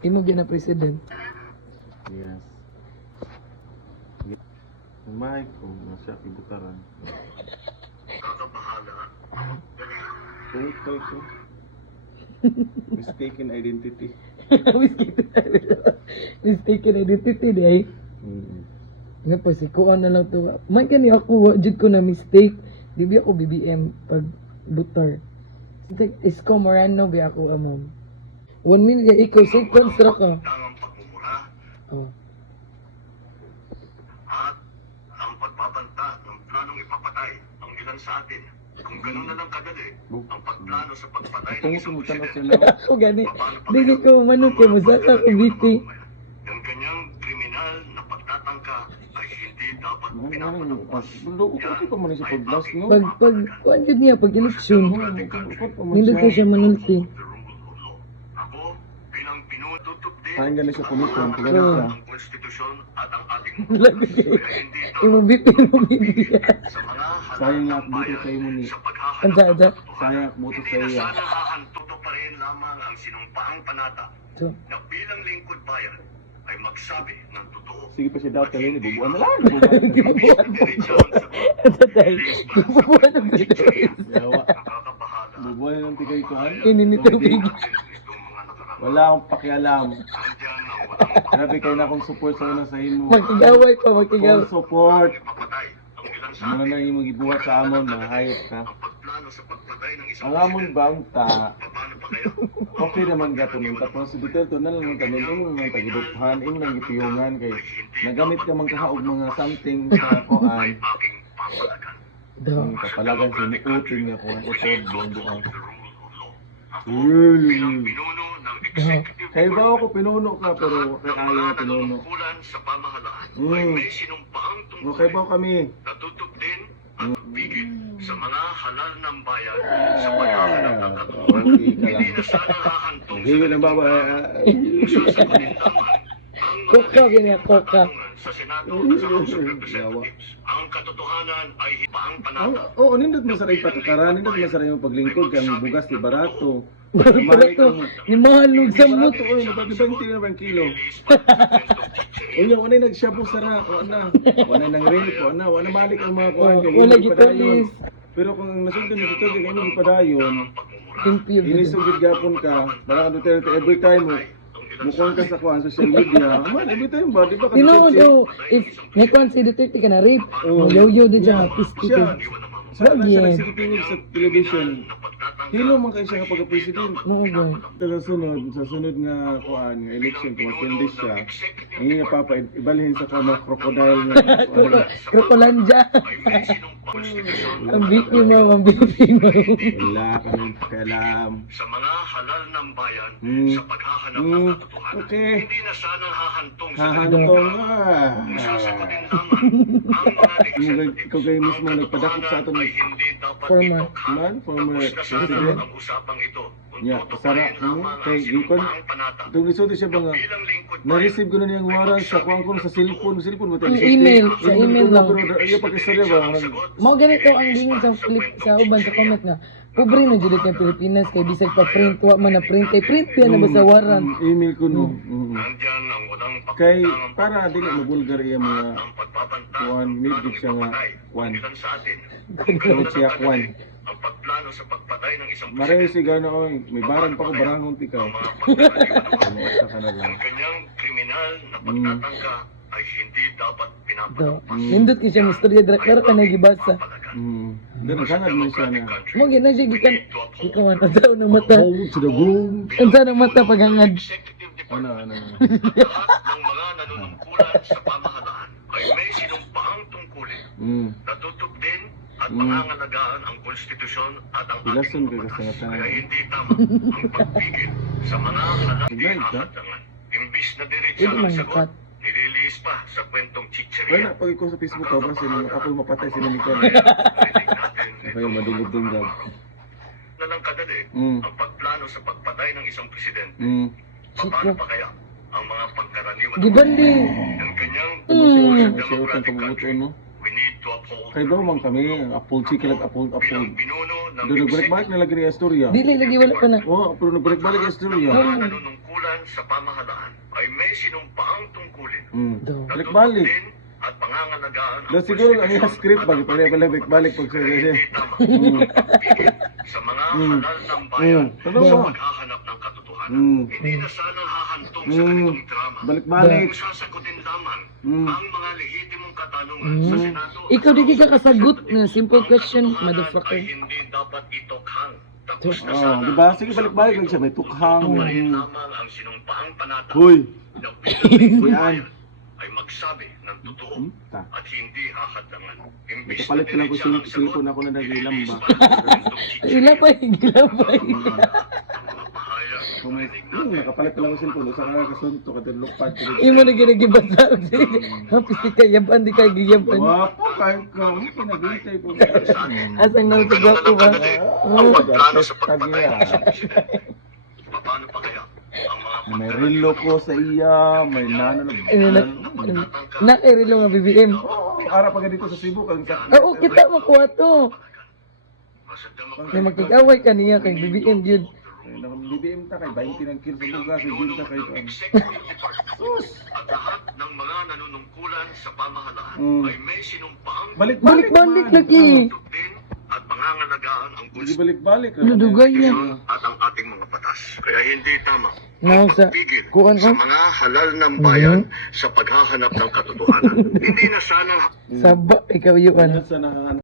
Imo gina president. Yes. Umay ko na siya kibutaran. Kakabahala. Ito. Mistaken identity. Mistaken identity day. Nga pa si kuan na lang to. May kani ako jud ko na mistake. Di ba ako BBM pag butar. Isko Morano ba ako amam. 1 minute ikaw sa kontra ka. Tamang pagmumura Oh. at ang pagbabanta ng planong ipapatay ang ilan sa atin. Kung ganun na lang kadali, ang pagplano sa pagpatay ng Kung isang sumutan presidente. sila. Ako gani. Dili ko manok kay masaka ko BP. Yung kanyang kriminal na pagtatangka ay hindi dapat Ano pinapatapos. Bulo ko pa man siya pag-blast, no? Pag kuan jud niya pag eleksyon. Ukot pa man Nindot ko siya manulti. Ako, bilang pinututop din Kain ganun siya pumiton, Oo. kagano siya. ang konstitusyon at ang ating Lagi kay. kaya hindi Imo dapat BP mo BP. sa mga Sayang nga halalang buto bayan sa imo ni. sa Ang paghahanap sada. ng katotohanan. Sayang buto Hindi sa na iya. sana hahantuto pa rin lamang ang sinumpaang panata So, na bilang lingkod bayan ay magsabi ng totoo. Sige pa siya daw talin, bubuan na lang. Imbis na diretsyonan sa ito tayo. Ibubuan ang Pilipinas. Yawa. nakakabahala. Bubuan na lang tigay ko han. Ininitubig. Itong mga nakaraan. Wala akong pakialam. Nandiyan ang walang Grabe kayo na akong support sa una sa imo. Magkigaway pa, magkigaway. Full support. ipapatay ang ilan sa Ano atin. na yung magibuhat sa amon na hayop ka. Ang pagplano sa pagpatay ng isang Ang amon presidente. bangta. Paano pa kaya? Okay naman gato nung tapos si Duterte na lang tanin imo nang tagidukhan imo nang gipiyungan kay nagamit ka man kahaog mga something sa Ay koan. aking papalagan. Daw. Kapalagan si Uting nga kuan utod bondo ang. The rule of law. Ako, bilang pinuno ng executive Kay ba board, ako pinuno ka pero lahat kay ng ayaw mga pinuno. nanunungkulan sa pamahalaan ay Mm. may sinumpaang No kay ba tungkulin. kami? Natutup din at pigil sa mga halal ng bayan sa paghahanap ng katotohanan. Okay ka Hindi lang. na sana hahantong Hindi na baba. sasagutin lamang ang mga Koka, ganyan, koka. katanungan sa Senado at sa House of Representatives. Ang katotohanan ay hibaang panata. Oo, nindot masaray patakaran, nindot masaray mo paglingkod kay ang bugas di barato. Wala Malik to. ang Ni mahalog sa mut. barato oy, mabagibang na ba ang kilo? Release pa ang kwentong chicheria. Unya, wala nagshabu sara, wala. Wala nang rape, wala malik ang mga kuhan kay Wala hindi gitalis. Pero kung ang nasundin mo dito, kay hindi padayon, Ang pagmumura. Impure. inisugid gapon ka, baka ang Duterte every time mo, mukhang ka sa kuhan, social media, man, every time ba, di ba ka Tinood Duterte? oh, if nekon si Duterte ka na rape, yo din siya pisti Siya, ko. siya na siya Yes. nagsikinig sa television. Hilo man kayo siya kapag president. Oo ba? Sa sunod nga kuan nga election kung mapindi siya, hindi niya papa ibalhin sa kamo crocodile nga kuan. Krokolanja. Ay may sinumpang konstitusyon Ang BP mo, ang BP mo. Wala kami pakialam. sa mga halal ng bayan sa paghahanap ng Mm. katotohanan. Okay. Hindi na sana hahantong sa Hahantong kung sasagutin lamang ang mga legislative. Ikaw kayo mismo Ang nagpadakop sa aton. katotohanan ay hindi dapat Former. itokha. Man, former Tapos na sana president. ang usapang ito. Kung Yeah, tutuparin Sara, lamang kay ang Gikon. sinumpaang panata. Itong resulta siya ba nga, Bilang lingkod bayan, na-receive ko na niyang warrant sa kuwan ko sa cellphone mo tayo. Ang email, sa email lang. Pero iyo pag-istorya ba? Mao ganito ang lingin sa flip sa uban sa comment nga. Pobre na jud kay Pilipinas kay bisag pa print wa man na print kay print pian na ba sa warrant. Email ko no. Nandiyan ang walang Kay pakundangang para dili mabulgar iya at mga ang pagbabanta kuwan, ng may planong siya nga, ipapatay kuwan. ang ilan sa atin. Kuwan siya, kuwan. Ang pagplano sa pagpatay ng isang Maray presidente, si gano oy, may barang pa ko barangon tikaw. ang mga pagkaraniwan Ano sa kanila. ang kanyang kriminal na pagtatangka ay hindi dapat Daw. pinapalampas. Nindot ki siya mistorya dra pero ka nagibasa. Dito sangad mo siya na. Mo gina siya gikan ikaw ang daw ng mata. Hold to the room. Ang sa ng mata pagangad. Executive Ano, Department. ano. Lahat ng mga nanunungkulan sa pamahalaan ay may sinumpaang tungkulin. Natutup din at pangangalagaan ang konstitusyon at ang Ilason ating ka kasi batas. nga Kaya hindi tama ang pagpigil sa mga halang Tignan ka? hahadangan. Imbis na diretsa Ito ang lang sagot, cut. nililiis pa sa kwentong Wala, chicheria. pag ikaw sa Facebook ka ba, ako yung mapatay sinanikan. Ako yung madungog-dunggab. Na lang kadali ang pagplano sa pagpatay ng isang presidente. Paano pa kaya ang mga pagkaraniwan? Gibandi. Ang kanyang Siya utang democratic country. pamumuto, no? We need to uphold Kay ba man kami, apple chicken at apple. bilang pinuno ng Doon nagbalik-balik na lagi ni Astoria. Dili lagi wala pa na. Oo, pero nagbalik-balik ni Astoria. mga nanunungkulan nanunungkulan sa pamahalaan ay may sinumpaang tungkulin Do. na Balik-balik. tutugin at pangangalagaan ang Lo siguro ang konstitusyon script at balik balik pag siya Kaya siya. hindi tama ang pagpigil sa mga halal ng bayan Totoo. sa paghahanap ng katotohanan. Hindi na sana hahantong sa ganitong drama. Balik-balik. Kung sasagutin lamang Mm. ang mga lehitimong katanungan sa Senado. Ikaw di ka kasagot na simple Ang question, katotohanan motherfucker. ay hindi dapat itokhang. Tapos na Oh, sana di ba? Sige, balik-balik lang siya. May tukhang. tutuparin lamang ang sinumpaang panata Hoy. na bilang Kuyan. ay magsabi ng totoo Ta. at hindi hahadlangan. Imbis Ito palit ko lang ko diretsa ang cellphone sagot, ako na nagilam ba? Gilabay, gilabay. Kung may, nakapalit ko lang ko cellphone. Usa ka kasunto ka din lupat. Imo na ginagibasa. Hapis di ka yaban, di ka giyaban. Wapo, kahit ka. Pinagitay po. Asang nang sagot ko ba? Ang pagplano sa Tagi pagpatay ah. ng isang presidente. Paano pa kaya ang mga May relo ko sa iya, may nana na. Nakirilo nga BBM. Ara pa dito sa Cebu kang sa. Oo, kita makuha to. May magkikaway ka niya kay BBM yun. BBM ta kay 20 ng kill sa lugar sa ginta kay to. At lahat ng mga nanunungkulan sa pamahalaan ay may sinumpaang Balik-balik. Balik-balik lagi. tutugin at pangangalagaan ang Hindi konstitusyon balik-balik. Ano dugay niya? at ang ating mga batas. Kaya hindi tama Now ang sa pagpigil kuan sa ko. mga halal ng bayan sa paghahanap ng katotohanan. Hindi na sana Saba ikaw yun. Sa nahan